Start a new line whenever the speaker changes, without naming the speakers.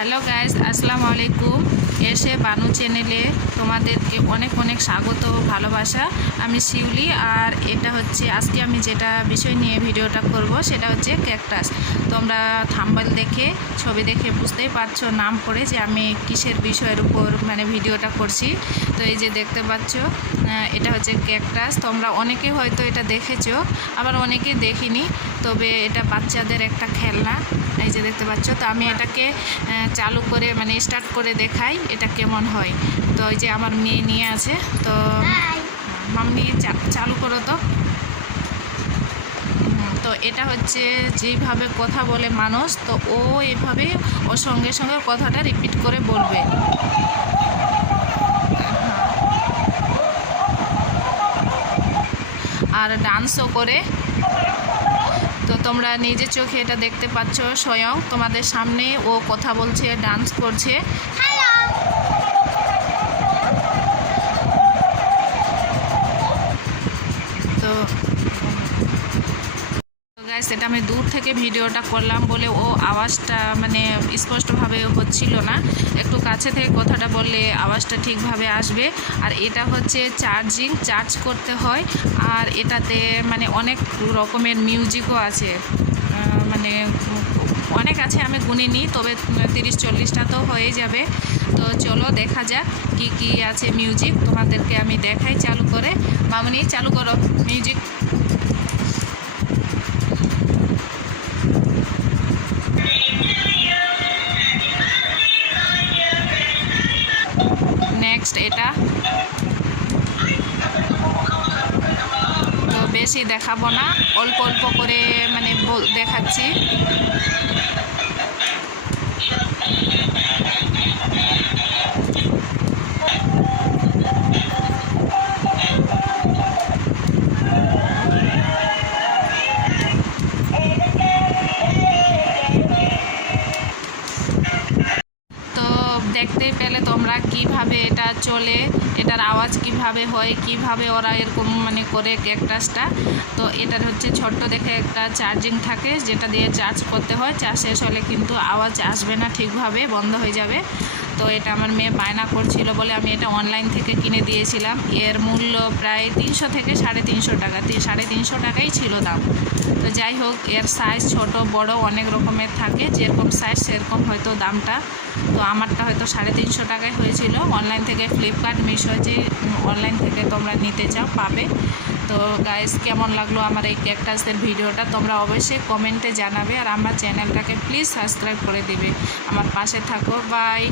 আসসালামু আলাইকুম। এসে বানু চ্যানেলে তোমাদেরকে অনেক অনেক স্বাগত ভালোবাসা। আমি শিউলি আর এটা হচ্ছে, আজকে আমি যেটা বিষয় নিয়ে ভিডিওটা করব সেটা হচ্ছে ক্যাকটাস। তোমরা থাম্বাল দেখে, ছবি দেখে বুঝতেই পারছ, নাম পড়ে যে আমি কিসের বিষয়ের উপর মানে ভিডিওটা করছি। তো এই যে দেখতে পাচ্ছ এটা হচ্ছে ক্যাকটাস। তোমরা অনেকে হয়তো এটা দেখেছ, আবার অনেকে দেখিনি। তবে এটা বাচ্চাদের একটা খেলনা এই যে দেখতে পাচ্ছ। তো আমি এটাকে চালু করে মানে স্টার্ট করে দেখাই এটা কেমন হয়। তো এই যে আমার মেয়ে নিয়ে আছে তো মামনি চালু করো তো। তো এটা হচ্ছে যেইভাবে কথা বলে মানুষ তো ও এভাবে ওর সঙ্গে সঙ্গে কথাটা রিপিট করে বলবে। আর ডান্সও করে। তোমরা নিজে চোখে এটা দেখতে পাচ্ছ, স্বয়ং তোমাদের সামনে ও কথা বলছে ডান্স করছে। তো গাইস এটা আমি দূর থেকে ভিডিওটা করলাম বলে ও আওয়াজটা মানে স্পষ্টভাবে হচ্ছিল না। একটু কাছে থেকে কথাটা বললে আওয়াজটা ঠিকভাবে আসবে। আর এটা হচ্ছে চার্জিং চার্জ করতে হয়। আর এটাতে মানে অনেক রকমের মিউজিকও আছে। মানে অনেক আছে আমি গুনিনি, তবে তিরিশ চল্লিশটা তো হয়ে যাবে। তো চলো দেখা যাক কি কি আছে মিউজিক তোমাদেরকে আমি দেখাই চালু করে। মামনি, চালু করো। মিউজিক এটা। তো বেশি দেখাবো না। অল্প অল্প করে মানে দেখাচ্ছি। দেখতেই পেলে তোমরা কীভাবে এটা চলে, এটার আওয়াজ কীভাবে হয়, কীভাবে ওরা এরকম মানে করে ক্যাকটাসটা। তো এটার হচ্ছে ছোট্ট দেখে একটা চার্জিং থাকে, যেটা দিয়ে চার্জ করতে হয়। চার্জ শেষ হলে কিন্তু আওয়াজ আসবে না ঠিকভাবে, বন্ধ হয়ে যাবে। তো এটা আমার মেয়ে বায়না করছিল বলে আমি এটা অনলাইন থেকে কিনে দিয়েছিলাম। এর মূল্য প্রায় তিনশো থেকে সাড়ে তিনশো টাকা সাড়ে তিনশো টাকাই ছিল দাম। তো যাই হোক, এর সাইজ ছোট, বড় অনেক রকমের থাকে। যেরকম সাইজ সেরকম হয়তো দামটা। তো আমারটা হয়তো সাড়ে তিনশো টাকায় হয়েছিল। অনলাইন থেকে ফ্লিপকার্ট মিশো যে অনলাইন থেকে তোমরা নিতে চাও, পাবে। তো গাইস কেমন লাগল আমার এই ক্যাকটাসদের ভিডিওটা? তোমরা অবশ্যই কমেন্টে জানাবে আর আমার চ্যানেলটাকে প্লিজ সাবস্ক্রাইব করে দিবে। আমার পাশে থাকো বাই